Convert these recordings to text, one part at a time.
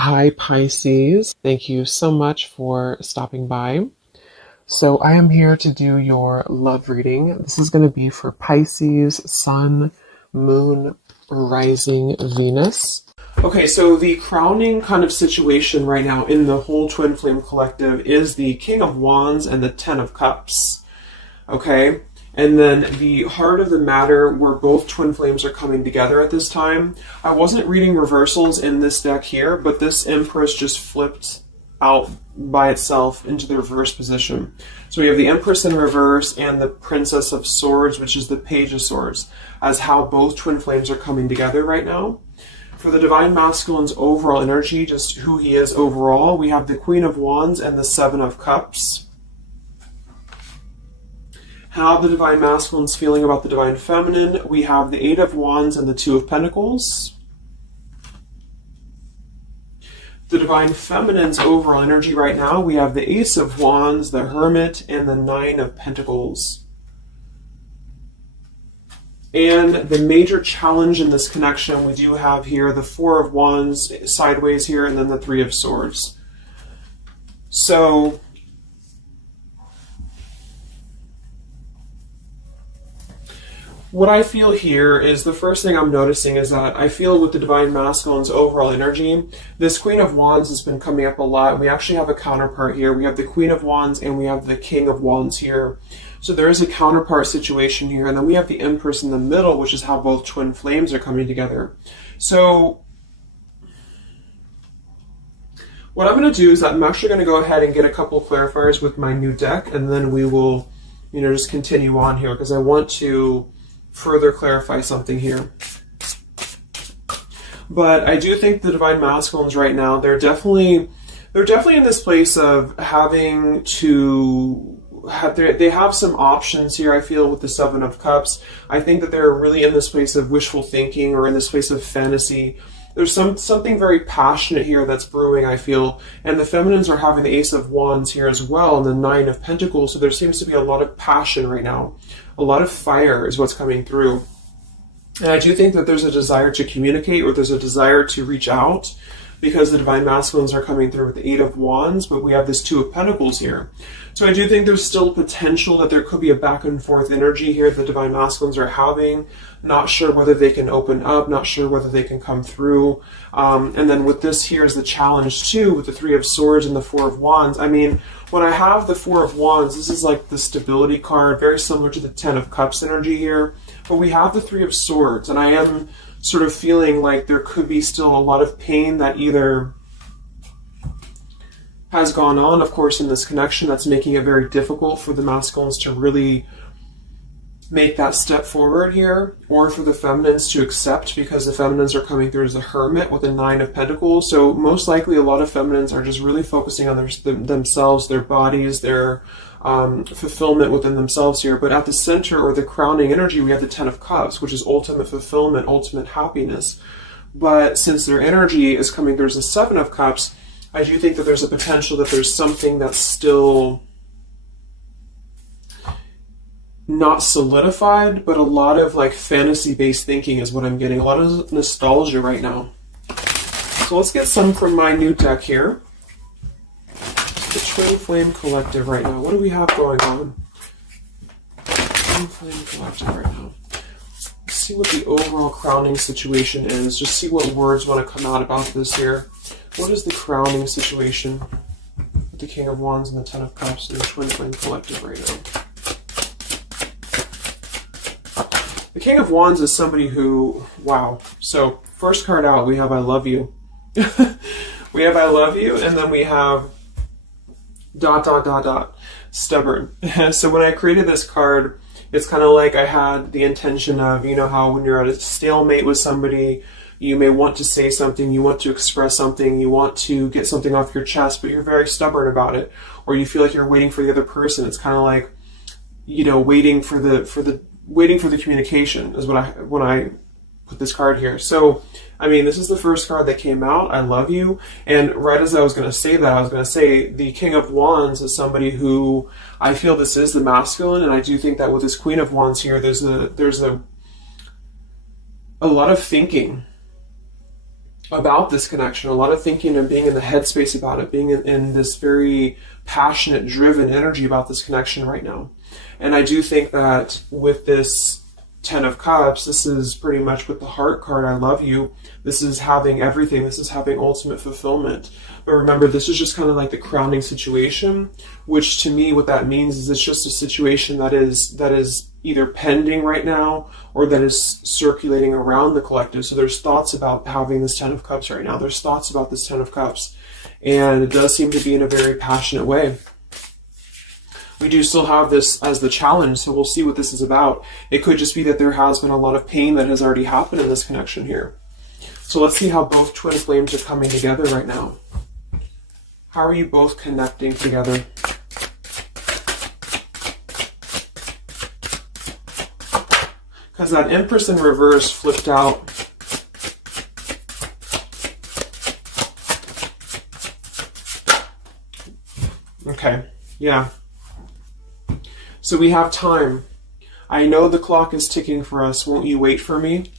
Hi, Pisces. Thank you so much for stopping by. So, I am here to do your love reading. This is going to be for Pisces, Sun, Moon, Rising, Venus. Okay, so the crowning kind of situation right now in the whole Twin Flame Collective is the King of Wands and the Ten of Cups. Okay? And then the heart of the matter where both twin flames are coming together at this time. I wasn't reading reversals in this deck here, but this Empress just flipped out by itself into the reverse position. So we have the Empress in reverse and the Princess of Swords, which is the Page of Swords, as how both twin flames are coming together right now. For the Divine Masculine's overall energy, just who he is overall, we have the Queen of Wands and the Seven of Cups. How the Divine Masculine's feeling about the Divine Feminine, we have the Eight of Wands and the Two of Pentacles. The Divine Feminine's overall energy right now, we have the Ace of Wands, the Hermit, and the Nine of Pentacles. And the major challenge in this connection, we do have here the Four of Wands sideways here, and then the Three of Swords. So what I feel here is the first thing I'm noticing is that I feel with the Divine Masculine's overall energy, this Queen of Wands has been coming up a lot. We actually have a counterpart here. We have the Queen of Wands and we have the King of Wands here. So there is a counterpart situation here. And then we have the Empress in the middle, which is how both twin flames are coming together. So what I'm going to do is I'm actually going to go ahead and get a couple of clarifiers with my new deck. And then we will, just continue on here because I want to further clarify something here. But I do think the Divine Masculines right now, they're definitely in this place of having to have they have some options here. I feel with the Seven of Cups, I think that they're really in this place of wishful thinking or in this place of fantasy. There's something very passionate here that's brewing, I feel. And the Feminines are having the Ace of Wands here as well and the Nine of Pentacles. So there seems to be a lot of passion right now. A lot of fire is what's coming through. And I do think that there's a desire to communicate or there's a desire to reach out because the Divine Masculines are coming through with the Eight of Wands, but we have this Two of Pentacles here. So I do think there's still potential that there could be a back and forth energy here the Divine Masculines are having. Not sure whether they can open up, not sure whether they can come through. And then with this here is the challenge too, with the Three of Swords and the Four of Wands. I mean, when I have the Four of Wands, this is like the stability card, very similar to the Ten of Cups energy here. But we have the Three of Swords, and I am sort of feeling like there could be still a lot of pain that either has gone on, of course, in this connection that's making it very difficult for the masculines to really make that step forward here, or for the feminines to accept because the feminines are coming through as a Hermit with a Nine of Pentacles. So most likely a lot of feminines are just really focusing on themselves, their bodies, their fulfillment within themselves here. But at the center or the crowning energy, we have the Ten of Cups, which is ultimate fulfillment, ultimate happiness. But since their energy is coming through as the Seven of Cups, I do think that there's a potential that there's something that's still not solidified, but a lot of like fantasy-based thinking is what I'm getting. A lot of nostalgia right now. So let's get some from my new deck here. The Twin Flame Collective right now. What do we have going on? Twin Flame Collective right now. Let's see what the overall crowning situation is. Just see what words want to come out about this here. What is the crowning situation with the King of Wands and the Ten of Cups and the Twin Flame Collective right now? The King of Wands is somebody who, wow. So first card out, we have I love you. We have I love you, and then we have ... stubborn. So when I created this card, it's kind of like I had the intention of, how when you're at a stalemate with somebody, you may want to say something, you want to express something, you want to get something off your chest, but you're very stubborn about it, or you feel like you're waiting for the other person. It's kind of like, waiting for the communication is when I put this card here. So, I mean, this is the first card that came out, I love you. And right as I was going to say that, I was going to say the King of Wands is somebody who I feel this is the masculine. And I do think that with this Queen of Wands here, there's a lot of thinking about this connection, a lot of thinking and being in the headspace about it, being in this very passionate, driven energy about this connection right now. And I do think that with this Ten of Cups, this is pretty much with the heart card, I love you. This is having everything. This is having ultimate fulfillment. But remember, this is just kind of like the crowning situation, which to me, what that means is it's just a situation that is either pending right now or that is circulating around the collective. So there's thoughts about having this Ten of Cups right now. There's thoughts about this Ten of Cups. And it does seem to be in a very passionate way. We do still have this as the challenge, so we'll see what this is about. It could just be that there has been a lot of pain that has already happened in this connection here. So let's see how both twin flames are coming together right now. How are you both connecting together? Because that Empress in reverse flipped out. Okay, yeah. So we have time. I know the clock is ticking for us. Won't you wait for me?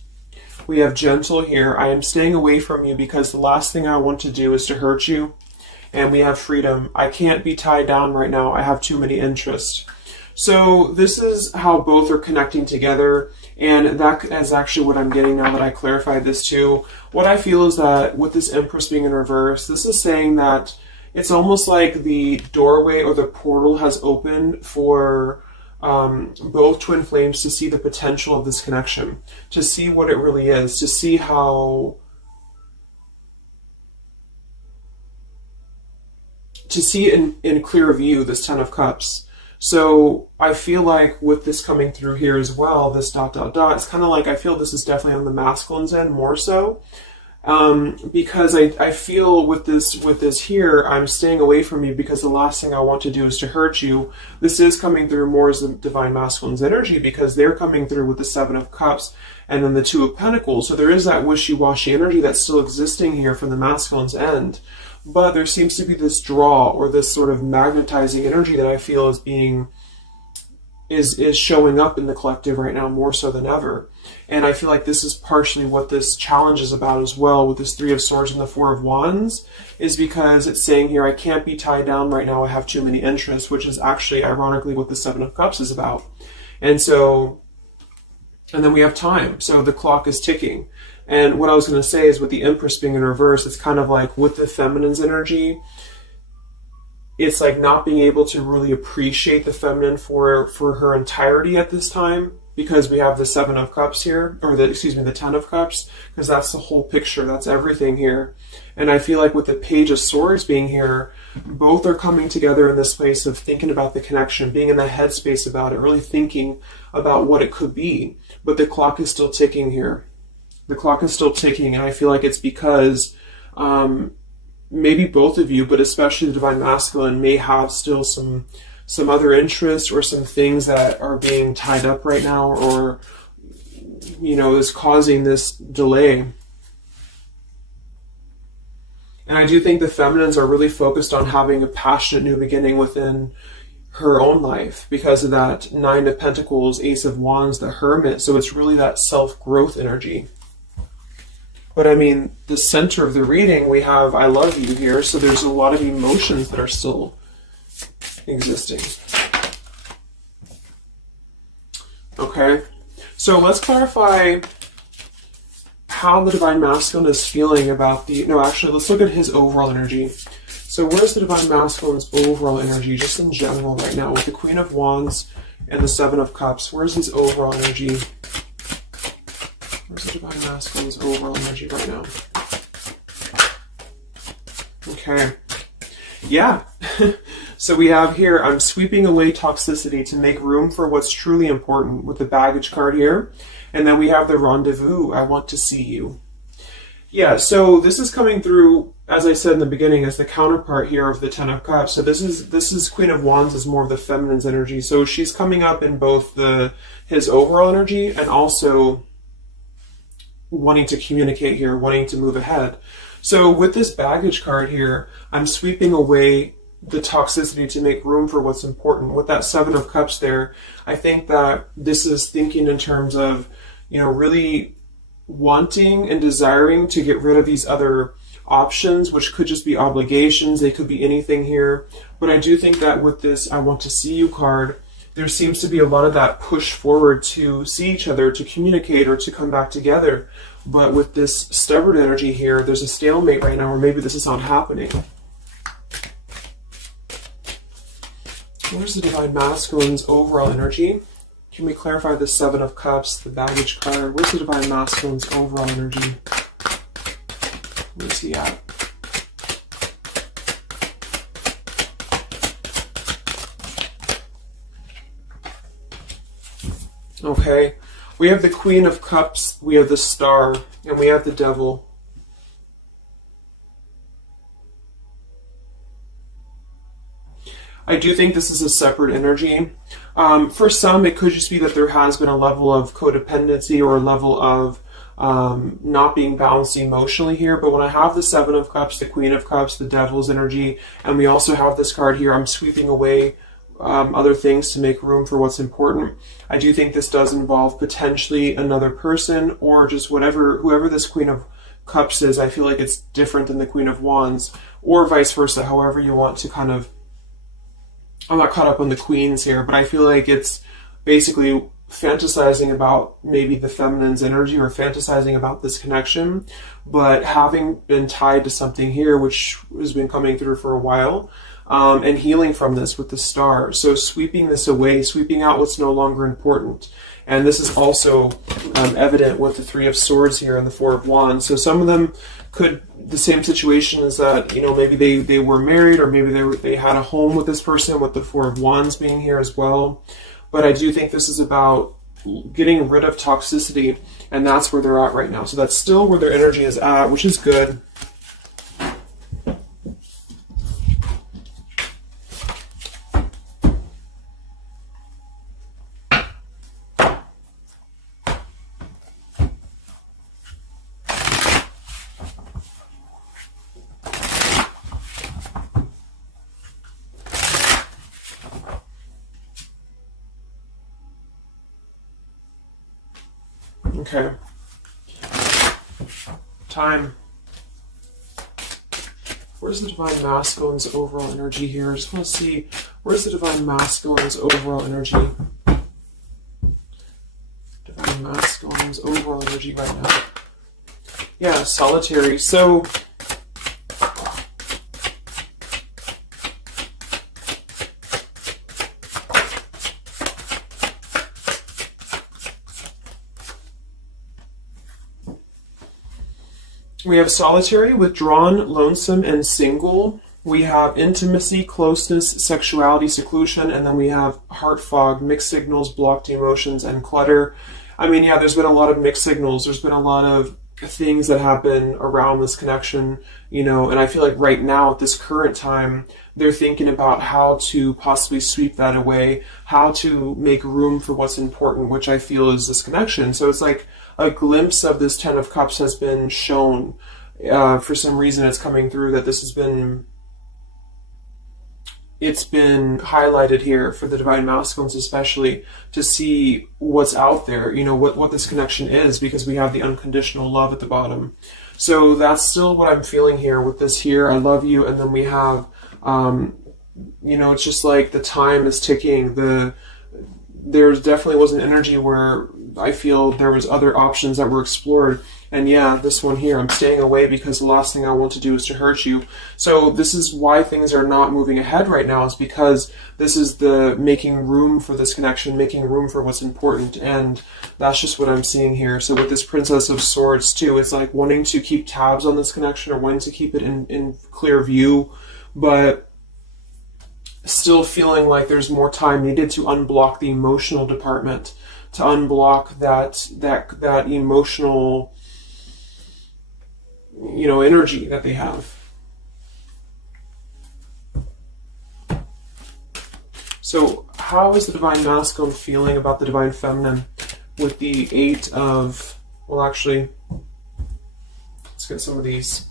We have gentle here. I am staying away from you because the last thing I want to do is to hurt you. And we have freedom. I can't be tied down right now. I have too many interests. So this is how both are connecting together. And that is actually what I'm getting now that I clarified this too. What I feel is that with this Empress being in reverse, this is saying that it's almost like the doorway or the portal has opened for both twin flames to see the potential of this connection, to see what it really is, to see how, to see in clear view this Ten of Cups. So I feel like with this coming through here as well, this ... it's kind of like I feel this is definitely on the masculine's end more so. Because I feel with this here, I'm staying away from you because the last thing I want to do is to hurt you. This is coming through more as the Divine Masculine's energy because they're coming through with the Seven of Cups and then the Two of Pentacles. So there is that wishy-washy energy that's still existing here from the masculine's end. But there seems to be this draw or this sort of magnetizing energy that I feel is being is showing up in the collective right now more so than ever. And I feel like this is partially what this challenge is about as well with this Three of Swords and the Four of Wands, is because it's saying here, I can't be tied down right now, I have too many interests, which is actually ironically what the Seven of Cups is about. And so, and then we have time. So the clock is ticking. And what I was going to say is with the Empress being in reverse, it's kind of like with the feminine's energy, it's like not being able to really appreciate the feminine for her entirety at this time, because we have the Seven of Cups here, or the Ten of Cups, because that's the whole picture, that's everything here. And I feel like with the Page of Swords being here, both are coming together in this place of thinking about the connection, being in the headspace about it, really thinking about what it could be. But the clock is still ticking here. The clock is still ticking, and I feel like it's because maybe both of you, but especially the Divine Masculine, may have still some other interests or some things that are being tied up right now, or, you know, is causing this delay. And I do think the feminines are really focused on having a passionate new beginning within her own life because of that Nine of Pentacles, Ace of Wands, the Hermit. So it's really that self-growth energy. But I mean, the center of the reading, we have I love you here, so there's a lot of emotions that are still existing. Okay, so let's clarify how the Divine Masculine is feeling about the, no, actually, let's look at his overall energy. So where's the Divine Masculine's overall energy, just in general right now, with the Queen of Wands and the Seven of Cups? Where's his overall energy? Where's the Divine Masculine's overall energy right now? Okay. Yeah. So we have here, I'm sweeping away toxicity to make room for what's truly important, with the baggage card here. And then we have the rendezvous, I want to see you. Yeah, so this is coming through, as I said in the beginning, as the counterpart here of the Ten of Cups. So this is Queen of Wands is more of the feminine's energy. So she's coming up in both his overall energy and also wanting to communicate here, wanting to move ahead. So with this baggage card here, I'm sweeping away the toxicity to make room for what's important. With that Seven of Cups there, I think that this is thinking in terms of, you know, really wanting and desiring to get rid of these other options, which could just be obligations. They could be anything here. But I do think that with this I want to see you card, there seems to be a lot of that push forward to see each other, to communicate, or to come back together. But with this stubborn energy here, there's a stalemate right now, or maybe this is not happening. Where's the Divine Masculine's overall energy? Can we clarify the Seven of Cups, the baggage card? Where's the Divine Masculine's overall energy? Where's he at? Okay, we have the Queen of Cups, we have the Star, and we have the Devil. I do think this is a separate energy. For some, it could just be that there has been a level of codependency or a level of not being balanced emotionally here. But when I have the Seven of Cups, the Queen of Cups, the Devil's energy, and we also have this card here, I'm sweeping away other things to make room for what's important. I do think this does involve potentially another person, or just whoever this Queen of Cups is. I feel like it's different than the Queen of Wands, or vice versa, however you want to kind of. I'm not caught up on the queens here, but I feel like it's basically fantasizing about maybe the feminine's energy, or fantasizing about this connection, but having been tied to something here, which has been coming through for a while, and healing from this with the Star. So sweeping this away, sweeping out what's no longer important. And this is also evident with the Three of Swords here and the Four of Wands. So some of them could, the same situation is that, you know, maybe they were married, or maybe they had a home with this person, with the Four of Wands being here as well. But I do think this is about getting rid of toxicity, and that's where they're at right now. So that's still where their energy is at, which is good. Okay. Time. Where's the Divine Masculine's overall energy here? I just want to see, where's the Divine Masculine's overall energy? Divine Masculine's overall energy right now. Yeah, solitary. So we have solitary, withdrawn, lonesome, and single. We have intimacy, closeness, sexuality, seclusion, and then we have heart fog, mixed signals, blocked emotions, and clutter. I mean, yeah, there's been a lot of mixed signals. There's been a lot of things that happen around this connection, you know, and I feel like right now at this current time, they're thinking about how to possibly sweep that away, how to make room for what's important, which I feel is this connection. So it's like a glimpse of this Ten of Cups has been shown. For some reason it's coming through that this has been, it's been highlighted here for the Divine Masculines especially, to see what's out there, you know, what this connection is, because we have the unconditional love at the bottom. So that's still what I'm feeling here with this here, I love you, and then we have, you know, it's just like the time is ticking. There definitely was an energy where I feel there was other options that were explored. And yeah, this one here, I'm staying away because the last thing I want to do is to hurt you. So this is why things are not moving ahead right now, is because this is the making room for this connection, making room for what's important. And that's just what I'm seeing here. So with this Princess of Swords too, it's like wanting to keep tabs on this connection, or wanting to keep it in clear view, but still feeling like there's more time needed to unblock the emotional department, to unblock that emotional, you know, energy that they have. So how is the Divine Masculine feeling about the Divine Feminine with the Eight of, well, actually, let's get some of these.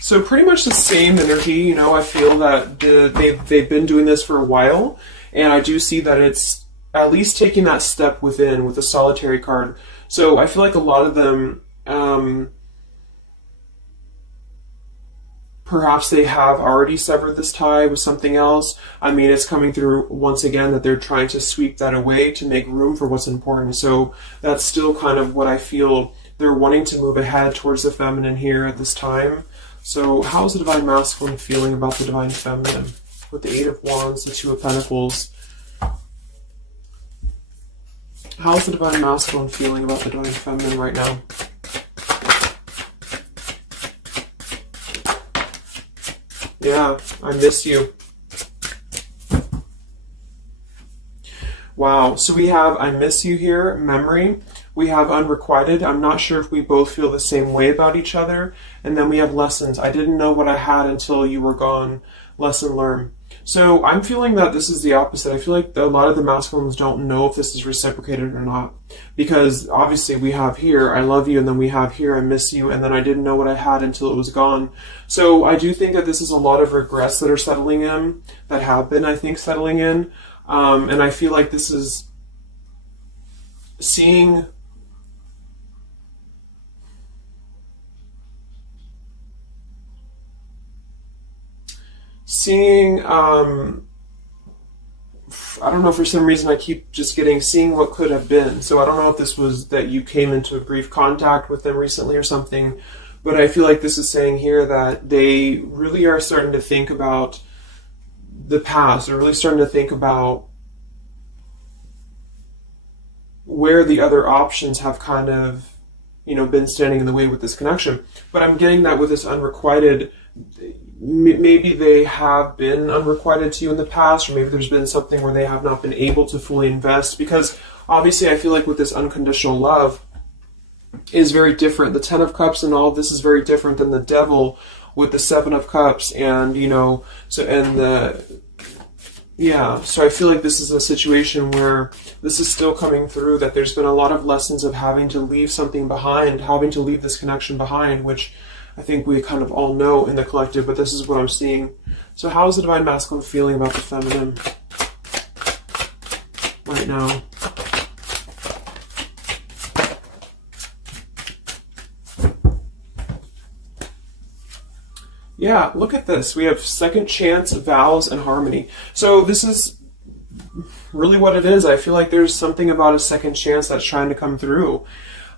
So pretty much the same energy, you know. I feel that they've been doing this for a while, and I do see that it's at least taking that step within with the solitary card. So I feel like a lot of them, perhaps they have already severed this tie with something else. I mean, it's coming through once again that they're trying to sweep that away to make room for what's important. So that's still kind of what I feel. They're wanting to move ahead towards the feminine here at this time. So how's the Divine Masculine feeling about the Divine Feminine? With the Eight of Wands, the Two of Pentacles. How's the Divine Masculine feeling about the Divine Feminine right now? Yeah, I miss you. Wow, so we have I miss you here, memory. We have unrequited. I'm not sure if we both feel the same way about each other. And then we have lessons. I didn't know what I had until you were gone. Lesson learned. So I'm feeling that this is the opposite. I feel like a lot of the masculines don't know if this is reciprocated or not. Because obviously we have here, I love you, and then we have here, I miss you, and then I didn't know what I had until it was gone. So I do think that this is a lot of regrets that are settling in, that have been, I think, settling in. And I feel like this is seeing I don't know, for some reason I keep just seeing what could have been. So I don't know if this was that you came into a brief contact with them recently or something, but I feel like this is saying here that they really are starting to think about the past. They're really starting to think about where the other options have kind of, been standing in the way with this connection. But I'm getting that with this unrequited, maybe they have been unrequited to you in the past, or maybe there's been something where they have not been able to fully invest, because obviously I feel like with this unconditional love is very different. The Ten of Cups and all of this is very different than the Devil with the Seven of Cups, and so I feel like this is a situation where this is still coming through, that there's been a lot of lessons of having to leave something behind, having to leave this connection behind, which I think we kind of all know in the collective, but this is what I'm seeing. So how is the Divine Masculine feeling about the feminine right now? Yeah, look at this. We have second chance, vows, and harmony. So this is really what it is. I feel like there's something about a second chance that's trying to come through.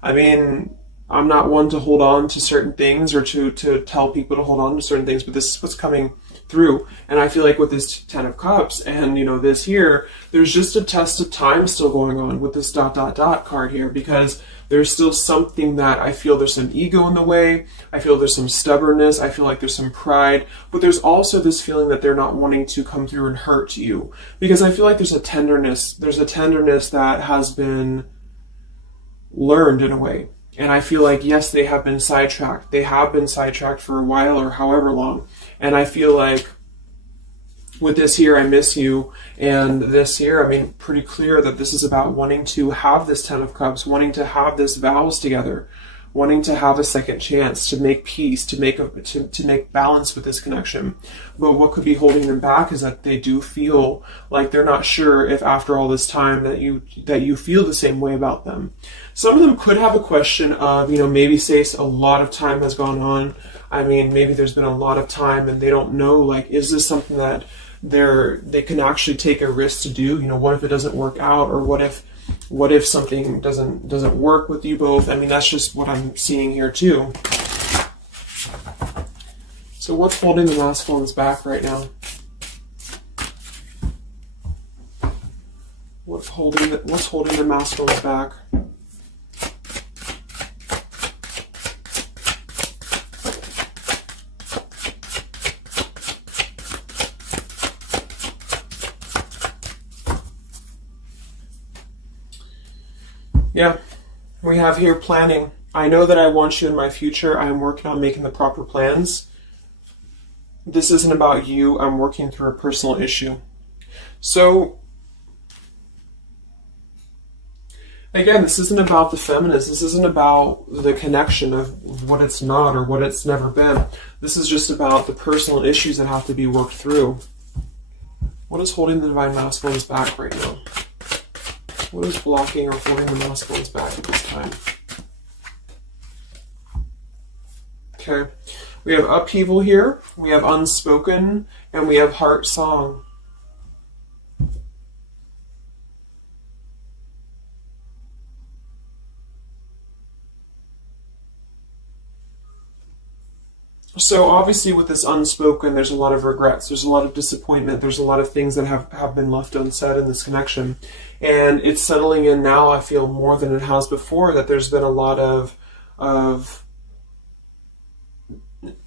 I mean, I'm not one to hold on to certain things or to tell people to hold on to certain things, but this is what's coming through. And I feel like with this Ten of Cups and, this here, there's just a test of time still going on with this ... card here, because there's still something that I feel there's some ego in the way. I feel there's some stubbornness. I feel like there's some pride, but there's also this feeling that they're not wanting to come through and hurt you, because I feel like there's a tenderness that has been learned in a way. And I feel like, yes, they have been sidetracked. They have been sidetracked for a while or however long. And I feel like with this here, I miss you, and this here, I mean, pretty clear that this is about wanting to have this Ten of Cups, wanting to have this vows together, wanting to have a second chance to make peace, to make balance with this connection. But what could be holding them back is that they do feel like they're not sure if after all this time that you feel the same way about them. Some of them could have a question of, maybe say a lot of time has gone on. I mean, maybe there's been a lot of time and they don't know, like, is this something that they can actually take a risk to do? What if it doesn't work out, or what if something doesn't work with you both? I mean, that's just what I'm seeing here too. So what's holding the masculines back right now? What's holding the masculines back? Yeah, we have here planning. I know that I want you in my future. I am working on making the proper plans. This isn't about you. I'm working through a personal issue. So, again, this isn't about the feminist. This isn't about the connection of what it's not or what it's never been. This is just about the personal issues that have to be worked through. What is holding the Divine Masculines back right now? What is blocking or holding the masculines back at this time? Okay. We have upheaval here, we have unspoken, and we have heart song. So obviously with this unspoken, there's a lot of regrets, there's a lot of disappointment, there's a lot of things that have been left unsaid in this connection. And it's settling in now, I feel, more than it has before, that there's been a lot of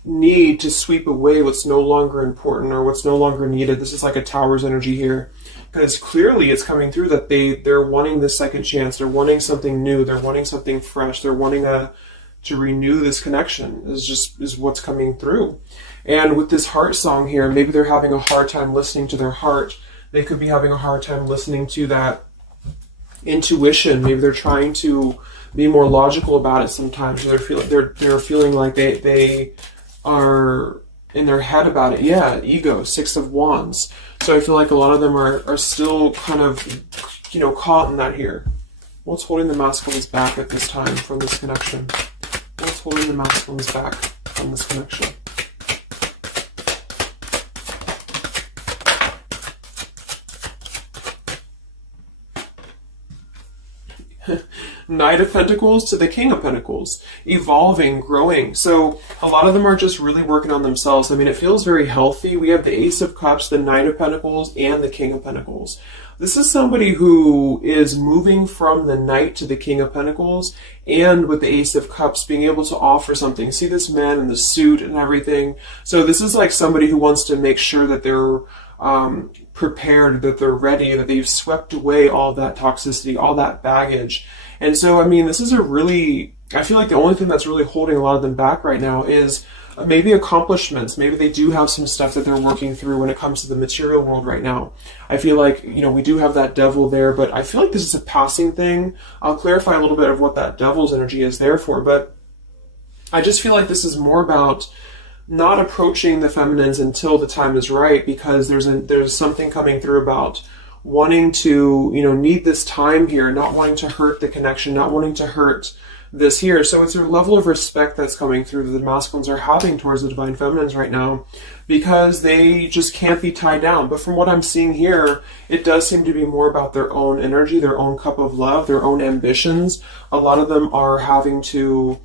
need to sweep away what's no longer important or what's no longer needed. This is like a Tower's energy here, because clearly it's coming through that they're wanting this second chance, they're wanting something new, they're wanting something fresh, they're wanting to renew this connection is what's coming through. And with this heart song here, maybe they're having a hard time listening to their heart. They could be having a hard time listening to that intuition. Maybe they're trying to be more logical about it sometimes. They're feeling like they are in their head about it. Yeah, ego, 6 of Wands. So I feel like a lot of them are still kind of, caught in that here. What's holding the masculines back at this time from this connection? What's holding the masculines back from this connection? Knight of Pentacles to the King of Pentacles. Evolving, growing. So a lot of them are just really working on themselves. I mean, it feels very healthy. We have the Ace of Cups, the Knight of Pentacles, and the King of Pentacles. This is somebody who is moving from the Knight to the King of Pentacles, and with the Ace of Cups being able to offer something. See this man in the suit and everything. So this is like somebody who wants to make sure that they're prepared, that they're ready, that they've swept away all that toxicity, all that baggage. And so, I mean, this is I feel like the only thing that's really holding a lot of them back right now is maybe accomplishments. Maybe they do have some stuff that they're working through when it comes to the material world right now. I feel like, we do have that devil there, but I feel like this is a passing thing. I'll clarify a little bit of what that devil's energy is there for, but I just feel like this is more about not approaching the feminines until the time is right, because there's something coming through about wanting to, need this time here, not wanting to hurt the connection, not wanting to hurt this here. So it's a level of respect that's coming through that the masculines are having towards the divine feminines right now, because they just can't be tied down. But from what I'm seeing here, it does seem to be more about their own energy, their own cup of love, their own ambitions. A lot of them are having to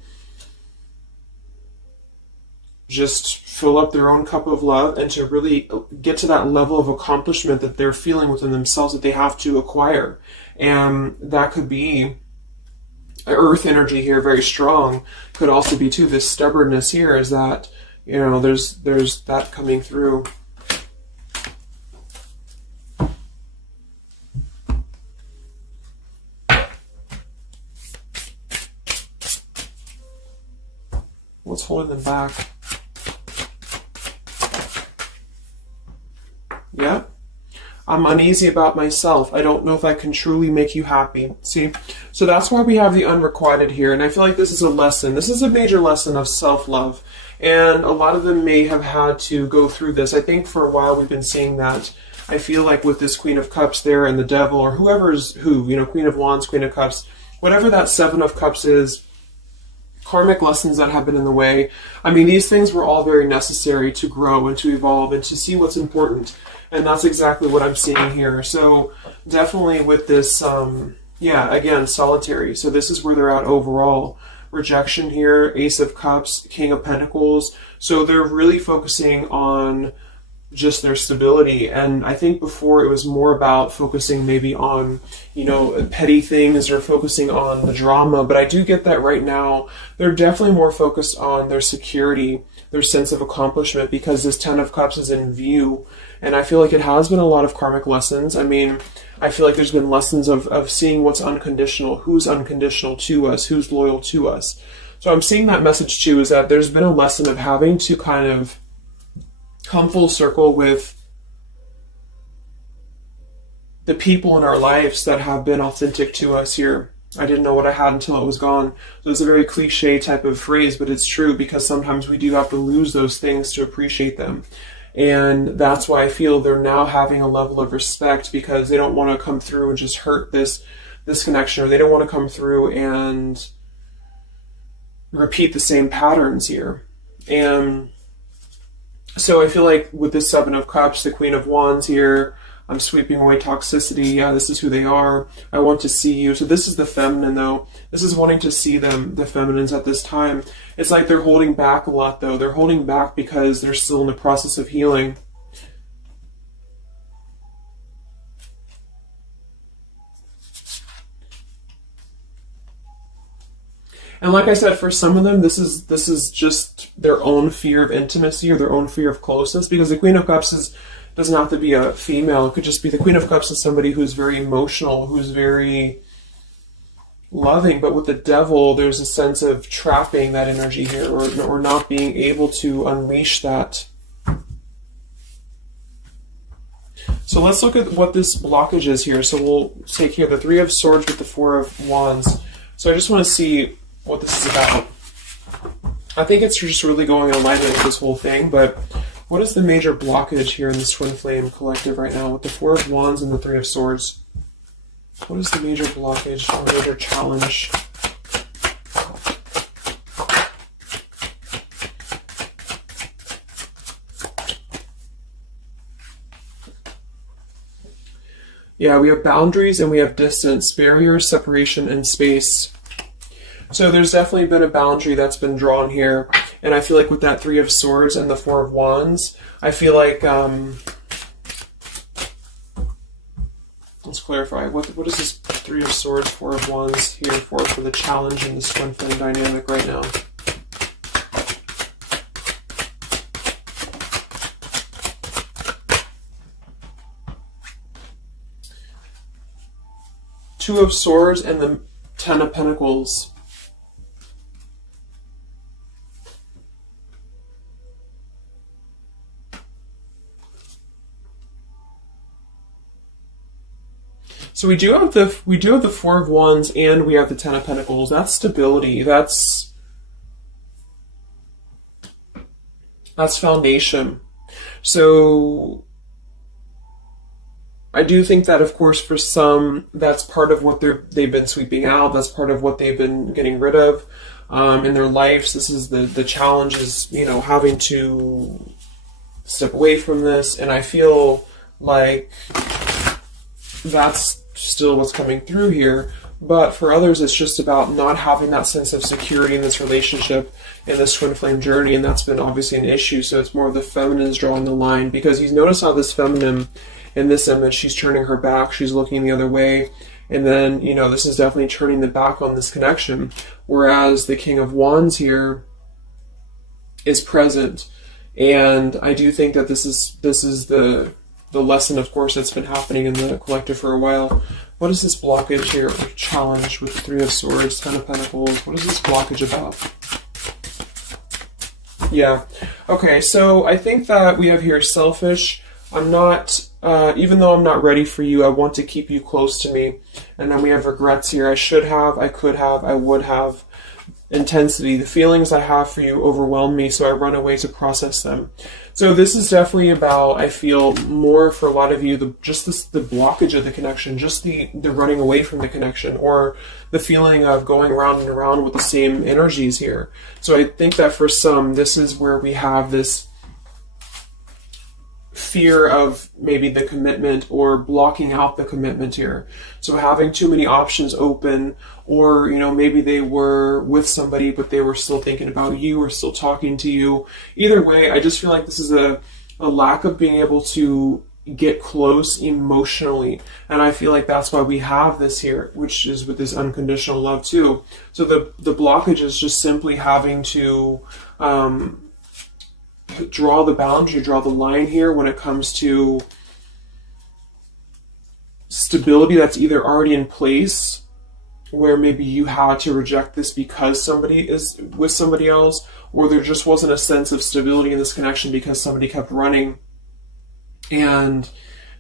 just fill up their own cup of love and to really get to that level of accomplishment that they're feeling within themselves that they have to acquire. And that could be earth energy here, very strong. Could also be too this stubbornness here, is that there's that coming through. What's holding them back? Yeah. I'm uneasy about myself. I don't know if I can truly make you happy. See? So that's why we have the unrequited here. And I feel like this is a lesson. This is a major lesson of self-love. And a lot of them may have had to go through this. I think for a while we've been seeing that. I feel like with this Queen of Cups there and the Devil, or whoever's who, Queen of Wands, Queen of Cups, whatever that Seven of Cups is, karmic lessons that have been in the way. I mean, these things were all very necessary to grow and to evolve and to see what's important. And that's exactly what I'm seeing here. So definitely with this, again, solitary. So this is where they're at overall. Rejection here, Ace of Cups, King of Pentacles. So they're really focusing on just their stability. And I think before it was more about focusing maybe on, petty things or focusing on the drama. But I do get that right now they're definitely more focused on their security, their sense of accomplishment, because this Ten of Cups is in view. And I feel like it has been a lot of karmic lessons. I mean, I feel like there's been lessons of seeing what's unconditional, who's unconditional to us, who's loyal to us. So I'm seeing that message too, is that there's been a lesson of having to kind of come full circle with the people in our lives that have been authentic to us here. I didn't know what I had until it was gone. So it's a very cliche type of phrase, but it's true, because sometimes we do have to lose those things to appreciate them. And that's why I feel they're now having a level of respect, because they don't want to come through and just hurt this this connection, or they don't want to come through and repeat the same patterns here. And so I feel like with this Seven of Cups, the Queen of Wands here, I'm sweeping away toxicity. Yeah, this is who they are. I want to see you. So this is the feminine, though. This is wanting to see them, the feminines at this time. It's like they're holding back a lot, though. They're holding back because they're still in the process of healing. And like I said, for some of them, this is just their own fear of intimacy or their own fear of closeness, because the Queen of Cups doesn't have to be a female. It could just be the Queen of Cups is somebody who's very emotional, who's very loving. But with the Devil, there's a sense of trapping that energy here, or not being able to unleash that. So let's look at what this blockage is here. So we'll take here the Three of Swords with the Four of Wands. So I just want to see what this is about. I think it's just really going in alignment with this whole thing, but what is the major blockage here in this Twin Flame collective right now with the Four of Wands and the Three of Swords? What is the major blockage or major challenge? Yeah, we have boundaries and we have distance, barriers, separation, and space. So there's definitely been a boundary that's been drawn here. And I feel like with that Three of Swords and the Four of Wands, I feel like, let's clarify, what is this Three of Swords, Four of Wands here for the challenge in this Twin Flame dynamic right now? Two of Swords and the Ten of Pentacles. So we do have the Four of Wands and we have the Ten of Pentacles. That's stability. That's foundation. So I do think that, of course, for some, that's part of what they've been sweeping out. That's part of what they've been getting rid of in their lives. This is the challenge is, having to step away from this. And I feel like that's still what's coming through here. But for others, it's just about not having that sense of security in this relationship, in this Twin Flame journey, and that's been obviously an issue. So it's more of the feminines drawing the line, because you notice how this feminine in this image, she's turning her back, she's looking the other way, and then, this is definitely turning the back on this connection, whereas the King of Wands here is present. And I do think that this is the lesson, of course, that's been happening in the collective for a while. What is this blockage here, or challenge with the Three of Swords, Ten of Pentacles? What is this blockage about? Yeah. Okay, so I think that we have here selfish. I'm not, even though I'm not ready for you, I want to keep you close to me. And then we have regrets here. I should have, I could have, I would have. Intensity. The feelings I have for you overwhelm me, so I run away to process them. So this is definitely about, I feel, more for a lot of you, the blockage of the connection, just the running away from the connection, or the feeling of going around and around with the same energies here. So I think that for some, this is where we have this fear of maybe the commitment, or blocking out the commitment here. So having too many options open, or maybe they were with somebody but they were still thinking about you or still talking to you. Either way, I just feel like this is a lack of being able to get close emotionally, and I feel like that's why we have this here, which is with this unconditional love too. So the blockage is just simply having to draw the boundary, draw the line here when it comes to stability that's either already in place, where maybe you had to reject this because somebody is with somebody else, or there just wasn't a sense of stability in this connection because somebody kept running. And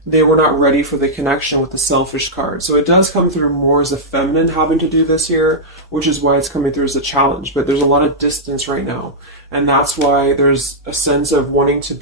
they were not ready for the connection with the selfish card. So it does come through more as a feminine having to do this here, which is why it's coming through as a challenge. But there's a lot of distance right now. And that's why there's a sense of wanting to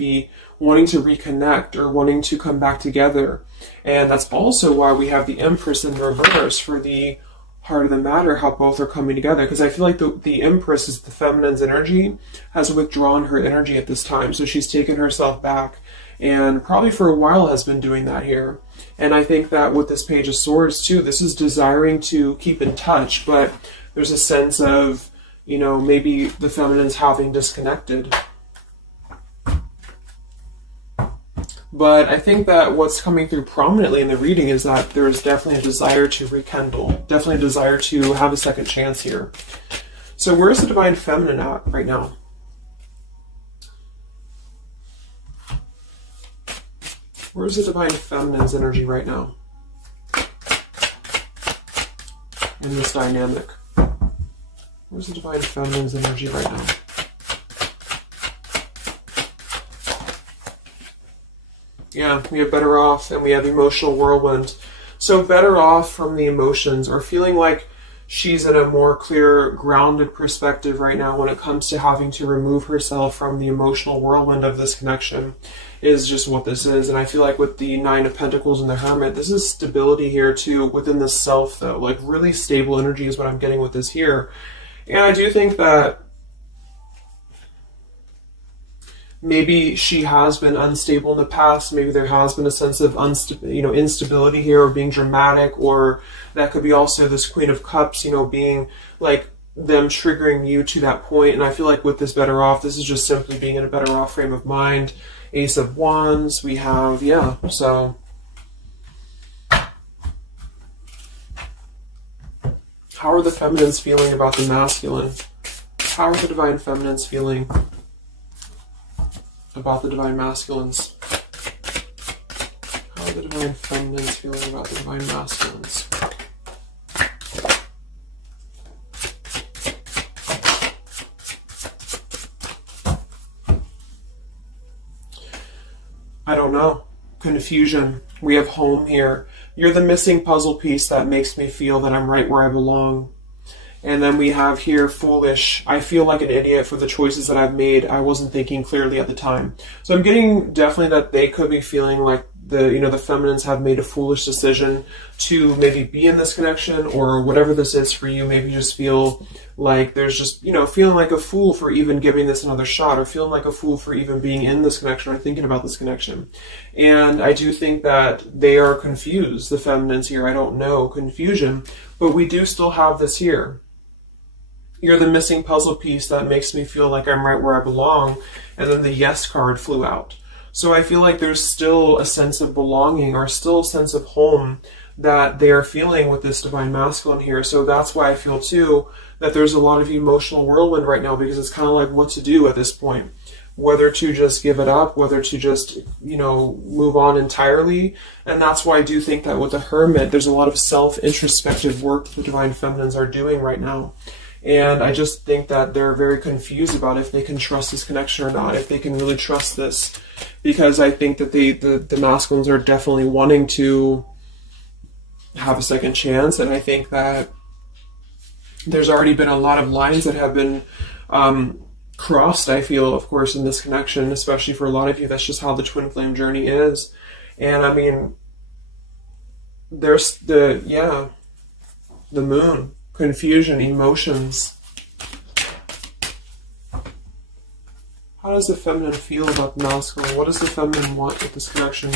reconnect or wanting to come back together. And that's also why we have the Empress in reverse for the heart of the matter, how both are coming together. Because I feel like the Empress is the feminine's energy, has withdrawn her energy at this time. So she's taken herself back, and probably for a while has been doing that here. And I think that with this Page of Swords too, this is desiring to keep in touch, but there's a sense of, you know, maybe the feminine's having disconnected. But I think that what's coming through prominently in the reading is that there is definitely a desire to rekindle, definitely a desire to have a second chance here. So where's the Divine Feminine at right now? Where's the Divine Feminine's energy right now in this dynamic? Where's the Divine Feminine's energy right now? Yeah, we have better off, and we have emotional whirlwind. So better off from the emotions, or feeling like she's in a more clear, grounded perspective right now when it comes to having to remove herself from the emotional whirlwind of this connection, is just what this is. And I feel like with the Nine of Pentacles and the Hermit, this is stability here too within the self, though. Like really stable energy is what I'm getting with this here. And I do think that maybe she has been unstable in the past. Maybe there has been a sense of instability here, or being dramatic, or that could be also this Queen of Cups, being like them triggering you to that point. And I feel like with this better off, this is just simply being in a better off frame of mind. Ace of Wands, we have, so how are the feminines feeling about the masculine? How are the Divine Feminines feeling about the Divine Masculines? How are the Divine Feminines feeling about the Divine Masculines? I don't know. Confusion. We have home here. You're the missing puzzle piece that makes me feel that I'm right where I belong. And then we have here foolish. I feel like an idiot for the choices that I've made. I wasn't thinking clearly at the time. So I'm getting definitely that they could be feeling like the feminines have made a foolish decision to maybe be in this connection, or whatever this is for you. Maybe just feel like there's just, feeling like a fool for even giving this another shot, or feeling like a fool for even being in this connection or thinking about this connection. And I do think that they are confused, the feminines here. I don't know, confusion, but we do still have this here. You're the missing puzzle piece that makes me feel like I'm right where I belong. And then the yes card flew out. So I feel like there's still a sense of belonging, or still a sense of home that they are feeling with this Divine Masculine here. So that's why I feel too that there's a lot of emotional whirlwind right now, because it's kind of like what to do at this point. Whether to just give it up, whether to just, move on entirely. And that's why I do think that with the Hermit, there's a lot of self-introspective work the Divine Feminines are doing right now. And I just think that they're very confused about if they can trust this connection or not, if they can really trust this. Because I think that the masculines are definitely wanting to have a second chance. And I think that there's already been a lot of lines that have been crossed, I feel, of course, in this connection, especially for a lot of you. That's just how the twin flame journey is. And I mean, there's the moon. Confusion, emotions. How does the feminine feel about the masculine? What does the feminine want with this connection?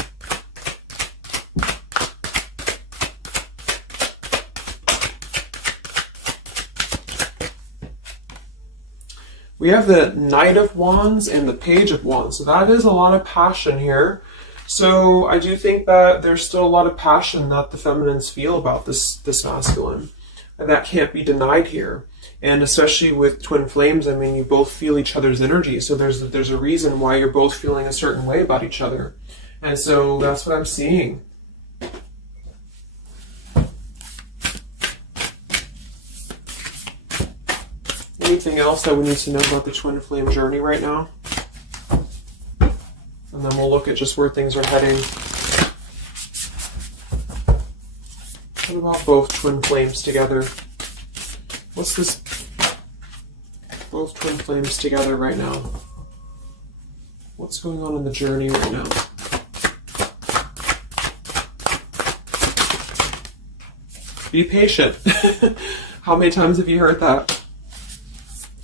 We have the Knight of Wands and the Page of Wands. So that is a lot of passion here. So I do think that there's still a lot of passion that the feminines feel about this masculine. And that can't be denied here. And especially with twin flames, I mean, you both feel each other's energy. So there's a reason why you're both feeling a certain way about each other. And so that's what I'm seeing. Anything else that we need to know about the twin flame journey right now? And then we'll look at just where things are heading. What about both twin flames together? What's this? Both twin flames together right now. What's going on in the journey right now? Be patient. How many times have you heard that?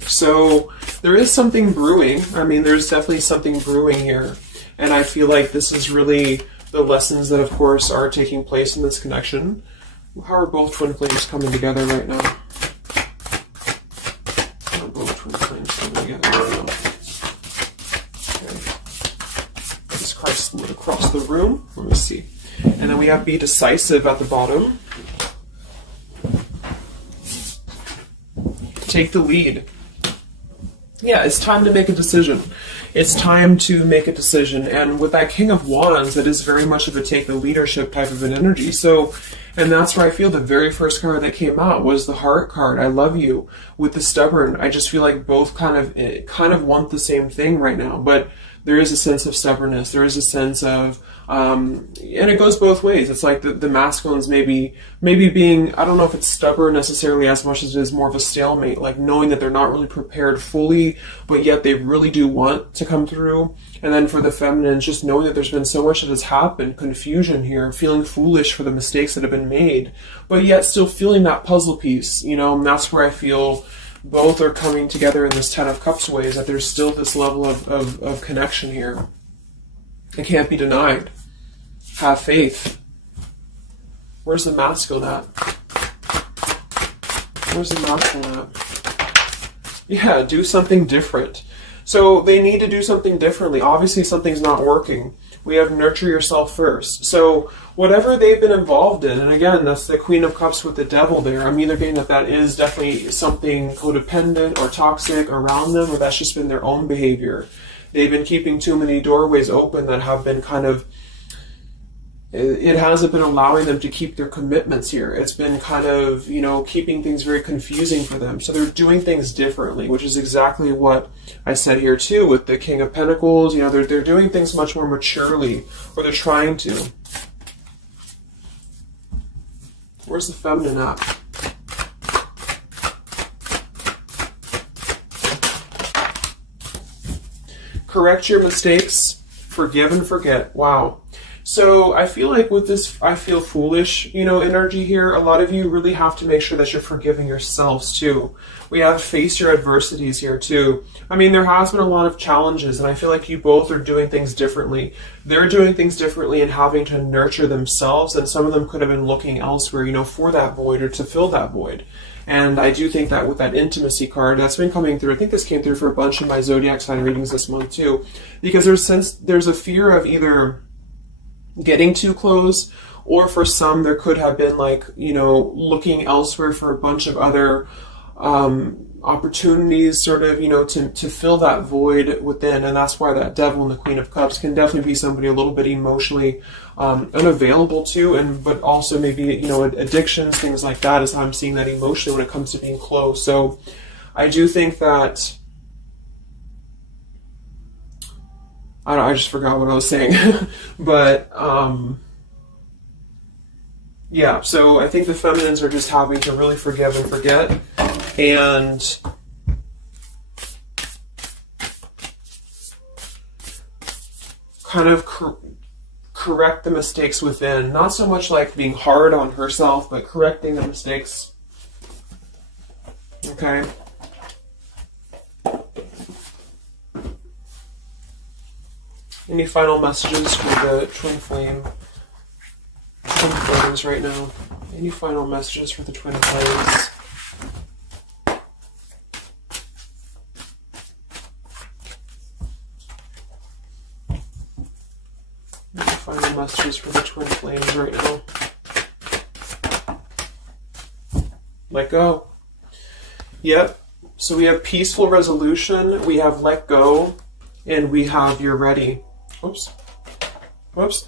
So there is something brewing. I mean, there's definitely something brewing here. And I feel like this is really the lessons that, of course, are taking place in this connection. How are both twin flames coming together right now? How are both twin flames coming together right now? Okay. This card slid across the room. Let me see. And then we have be decisive at the bottom. Take the lead. Yeah, it's time to make a decision. It's time to make a decision. And with that King of Wands, that is very much of a take the leadership type of an energy. So, and that's where I feel the very first card that came out was the Heart card. I love you. With the Stubborn, I just feel like both kind of want the same thing right now. But there is a sense of stubbornness. There is a sense of, and it goes both ways. It's like the masculines maybe being, I don't know if it's stubborn necessarily as much as it is more of a stalemate, like knowing that they're not really prepared fully, but yet they really do want to come through. And then for the feminines, just knowing that there's been so much that has happened, confusion here, feeling foolish for the mistakes that have been made, but yet still feeling that puzzle piece, you know, and that's where I feel both are coming together in this Ten of Cups way, is that there's still this level of connection here. It can't be denied. Have faith. Where's the masculine at? Where's the masculine at? Yeah, do something different. So they need to do something differently. Obviously something's not working. We have nurture yourself first. So whatever they've been involved in, and again, that's the Queen of Cups with the Devil there. I'm either getting that is definitely something codependent or toxic around them, or that's just been their own behavior. They've been keeping too many doorways open that have been kind of, it hasn't been allowing them to keep their commitments here. It's been kind of, you know, keeping things very confusing for them. So they're doing things differently, which is exactly what I said here too with the King of Pentacles. You know, they're doing things much more maturely, or they're trying to. Where's the feminine at? Correct your mistakes, forgive and forget. Wow. So I feel like with this I feel foolish, you know, energy here, a lot of you really have to make sure that you're forgiving yourselves too. We have to face your adversities here too. I mean, there has been a lot of challenges, and I feel like you both are doing things differently. They're doing things differently and having to nurture themselves, and some of them could have been looking elsewhere, you know, for that void or to fill that void. And I do think that with that intimacy card, that's been coming through. I think this came through for a bunch of my zodiac sign readings this month too, because there's a fear of either getting too close, or for some there could have been like, you know, looking elsewhere for a bunch of other opportunities, sort of, you know, to fill that void within. And that's why that Devil and the Queen of Cups can definitely be somebody a little bit emotionally unavailable to, and but also maybe, you know, addictions, things like that is how I'm seeing that emotionally when it comes to being close. So I do think that I just forgot what I was saying. But, yeah, so I think the feminines are just having to really forgive and forget, and kind of correct the mistakes within. Not so much like being hard on herself, but correcting the mistakes. Okay? Any final messages for the twin flames right now? Any final messages for the twin flames? Any final messages for the twin flames right now? Let go. Yep. So we have peaceful resolution, we have let go, and we have you're ready. Whoops.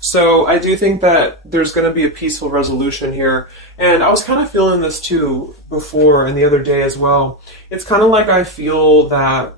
So I do think that there's going to be a peaceful resolution here. And I was kind of feeling this too before and the other day as well. It's kind of like I feel that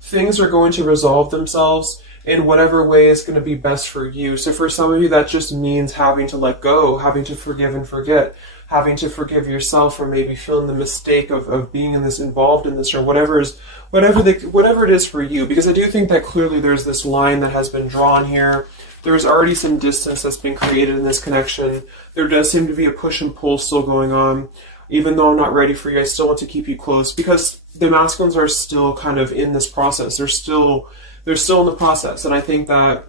things are going to resolve themselves. in whatever way is going to be best for you. So for some of you, that just means having to let go, having to forgive and forget, having to forgive yourself for maybe feeling the mistake of being in this, involved in this, or whatever it is for you. Because I do think that clearly there's this line that has been drawn here. There's already some distance that's been created in this connection. There does seem to be a push and pull still going on. Even though I'm not ready for you, I still want to keep you close, because the masculines are still kind of in this process. They're still in the process. And I think that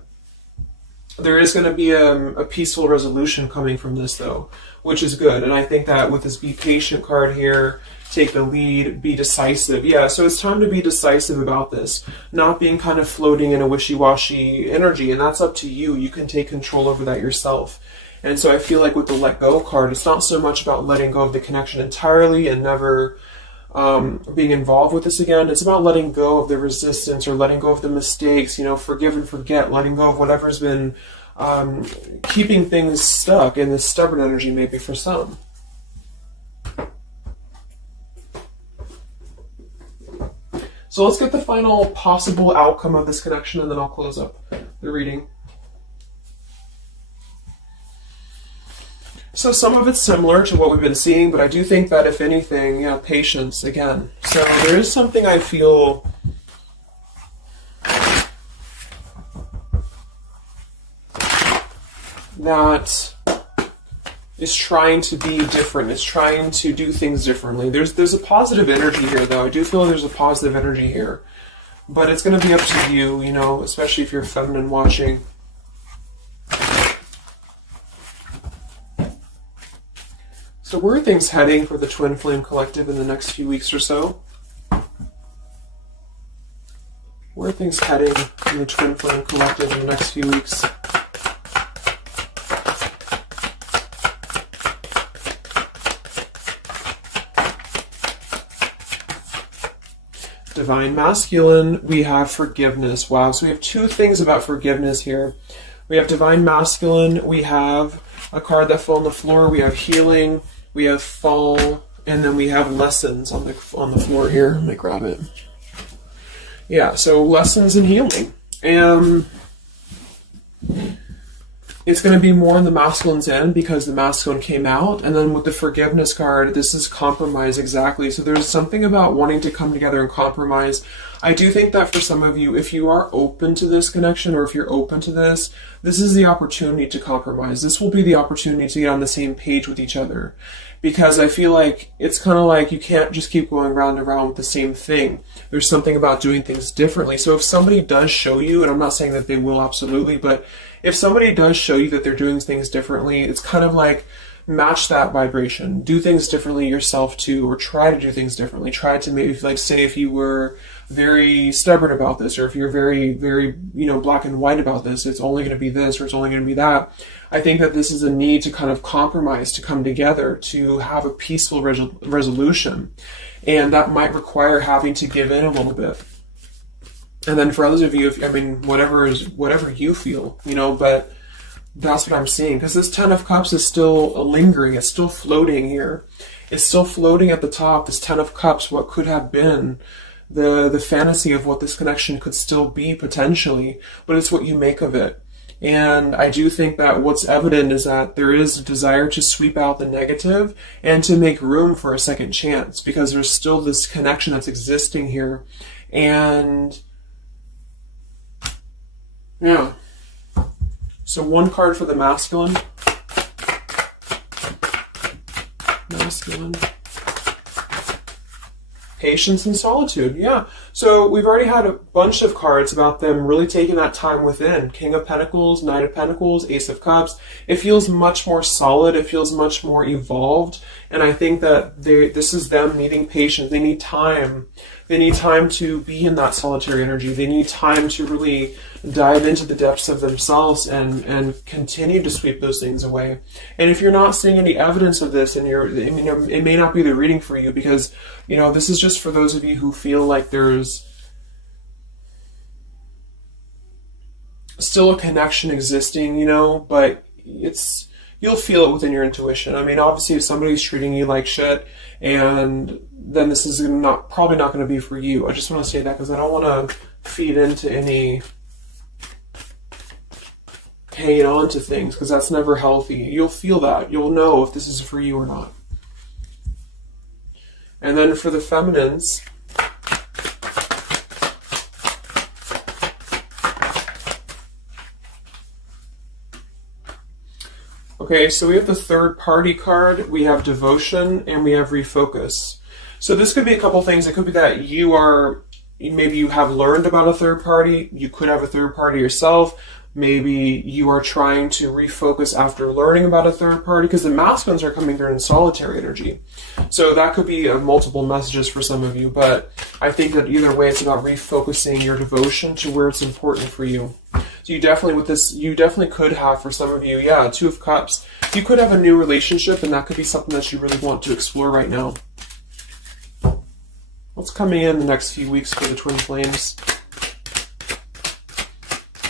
there is going to be a peaceful resolution coming from this, though, which is good. And I think that with this Be Patient card here, take the lead, be decisive. Yeah, so it's time to be decisive about this, not being kind of floating in a wishy-washy energy. And that's up to you. You can take control over that yourself. And so I feel like with the Let Go card, it's not so much about letting go of the connection entirely and never being involved with this again. It's about letting go of the resistance, or letting go of the mistakes, forgive and forget, letting go of whatever's been keeping things stuck in this stubborn energy, maybe for some. So let's get the final possible outcome of this connection, and then I'll close up the reading. So some of it's similar to what we've been seeing, but I do think that if anything, patience again. So there is something I feel that is trying to be different. It's trying to do things differently. There's a positive energy here, though. I do feel there's a positive energy here. But it's going to be up to you, especially if you're feminine watching. So where are things heading for the Twin Flame Collective in the next few weeks or so? Where are things heading in the Twin Flame Collective in the next few weeks? Divine Masculine, we have forgiveness. Wow, so we have two things about forgiveness here. We have Divine Masculine, we have a card that fell on the floor, we have healing, we have fall, and then we have lessons on the floor here. Let me grab it. Yeah, so lessons and healing. And it's going to be more on the masculine's end because the masculine came out. And then with the forgiveness card, this is compromise, exactly. So there's something about wanting to come together and compromise. I do think that for some of you, if you are open to this connection, or if you're open to this is the opportunity to compromise. This will be the opportunity to get on the same page with each other. Because I feel like it's kind of like you can't just keep going round and round with the same thing. There's something about doing things differently. So if somebody does show you, and I'm not saying that they will absolutely, but if somebody does show you that they're doing things differently, it's kind of like match that vibration. Do things differently yourself too, or try to do things differently. Try to maybe, like, say if you were very stubborn about this, or if you're very, very, black and white about this, it's only going to be this, or it's only going to be that. I think that this is a need to kind of compromise, to come together, to have a peaceful resolution. And that might require having to give in a little bit. And then for others of you, whatever you feel, but that's what I'm seeing. Because this Ten of Cups is still lingering. It's still floating here. It's still floating at the top. This Ten of Cups, what could have been the fantasy of what this connection could still be potentially, but it's what you make of it. And I do think that what's evident is that there is a desire to sweep out the negative and to make room for a second chance, because there's still this connection that's existing here. And yeah. So one card for the masculine. Masculine. Patience and solitude. Yeah. So we've already had a bunch of cards about them really taking that time within. King of Pentacles, Knight of Pentacles, Ace of Cups. It feels much more solid. It feels much more evolved. And I think that this is them needing patience. They need time. They need time to be in that solitary energy. They need time to really dive into the depths of themselves and continue to sweep those things away. And if you're not seeing any evidence of this, and it may not be the reading for you, because this is just for those of you who feel like there's still a connection existing, but you'll feel it within your intuition. Obviously, if somebody's treating you like shit, and then this is probably not going to be for you. I just want to say that because I don't want to feed into any hanging on to things, because that's never healthy. You'll feel that. You'll know if this is for you or not. And then for the feminines, okay, so we have the third party card, we have devotion, and we have refocus. So this could be a couple things. It could be that maybe you have learned about a third party. You could have a third party yourself. Maybe you are trying to refocus after learning about a third party, because the masculines are coming through in solitary energy. So that could be multiple messages for some of you, but I think that either way, it's about refocusing your devotion to where it's important for you. So you definitely could have, for some of you, yeah, Two of Cups. You could have a new relationship, and that could be something that you really want to explore right now. What's coming in the next few weeks for the twin flames?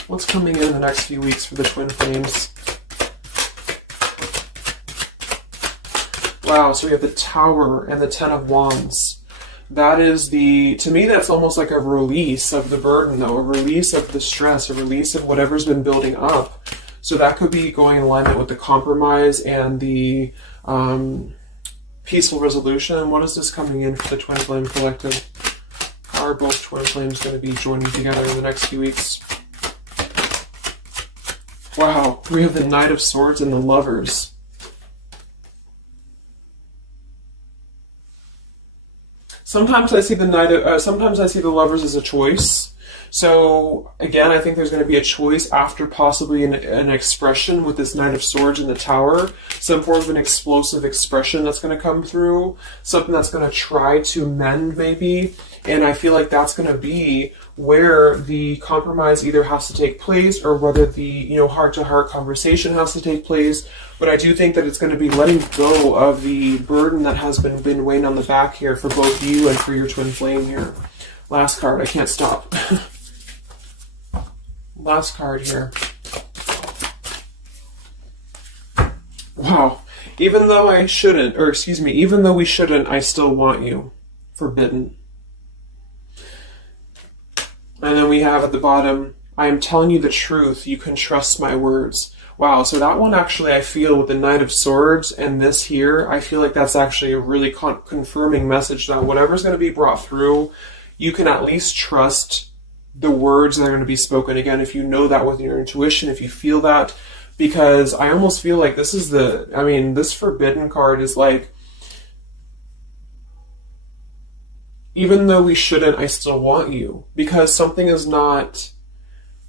What's coming in the next few weeks for the twin flames? Wow, so we have the Tower and the Ten of Wands. That is to me, that's almost like a release of the burden, though, a release of the stress, a release of whatever's been building up. So that could be going in alignment with the compromise and the peaceful resolution. What is this coming in for the twin flame collective? How are both twin flames going to be joining together in the next few weeks? Wow, we have the Knight of Swords and the Lovers. Sometimes I see the Lovers as a choice. So again, I think there's going to be a choice after possibly an expression with this Knight of Swords in the Tower. Some form of an explosive expression that's going to come through. Something that's going to try to mend, maybe. And I feel like that's going to be where the compromise either has to take place, or whether the heart-to-heart conversation has to take place. But I do think that it's going to be letting go of the burden that has been weighing on the back here for both you and for your twin flame here. Last card, I can't stop. Last card here. Wow. Even though we shouldn't, I still want you. Forbidden. And then we have at the bottom, I am telling you the truth, you can trust my words. Wow, so that one actually, I feel with the Knight of Swords and this here, I feel like that's actually a really confirming message that whatever's going to be brought through, you can at least trust the words that are going to be spoken. Again, if you know that with your intuition, if you feel that, because I almost feel like this is this Forbidden card is like, even though we shouldn't, I still want you. Because something is not...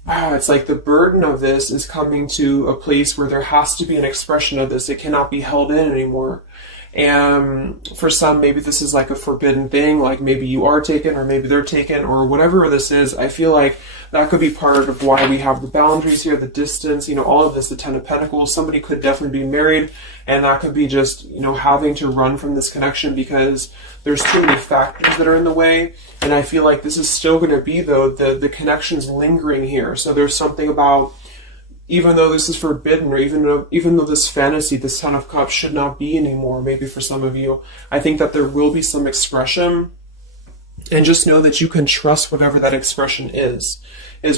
it's like the burden of this is coming to a place where there has to be an expression of this. It cannot be held in anymore. And for some, maybe this is like a forbidden thing, like maybe you are taken or maybe they're taken or whatever this is. I feel like that could be part of why we have the boundaries here, the distance, all of this, the Ten of Pentacles. Somebody could definitely be married, and that could be just, having to run from this connection because there's too many factors that are in the way. And I feel like this is still going to be, though, the connection's lingering here. So there's something about, even though this is forbidden, or even though this fantasy, this Ten of Cups should not be anymore, maybe for some of you, I think that there will be some expression, and just know that you can trust whatever that expression is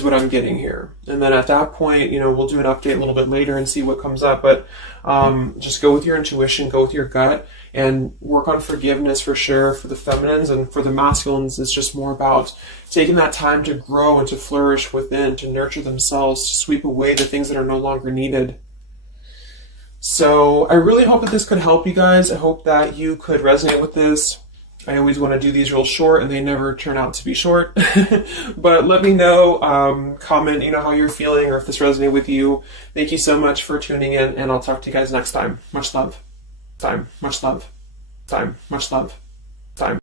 what I'm getting here. And then at that point, we'll do an update a little bit later and see what comes up, but just go with your intuition, go with your gut, and work on forgiveness for sure for the feminines. And for the masculines, it's just more about taking that time to grow and to flourish within, to nurture themselves, to sweep away the things that are no longer needed. So I really hope that this could help you guys. I hope that you could resonate with this. I always want to do these real short, and they never turn out to be short. But let me know, comment, how you're feeling, or if this resonated with you. Thank you so much for tuning in, and I'll talk to you guys next time. Much love. Much love. Much love.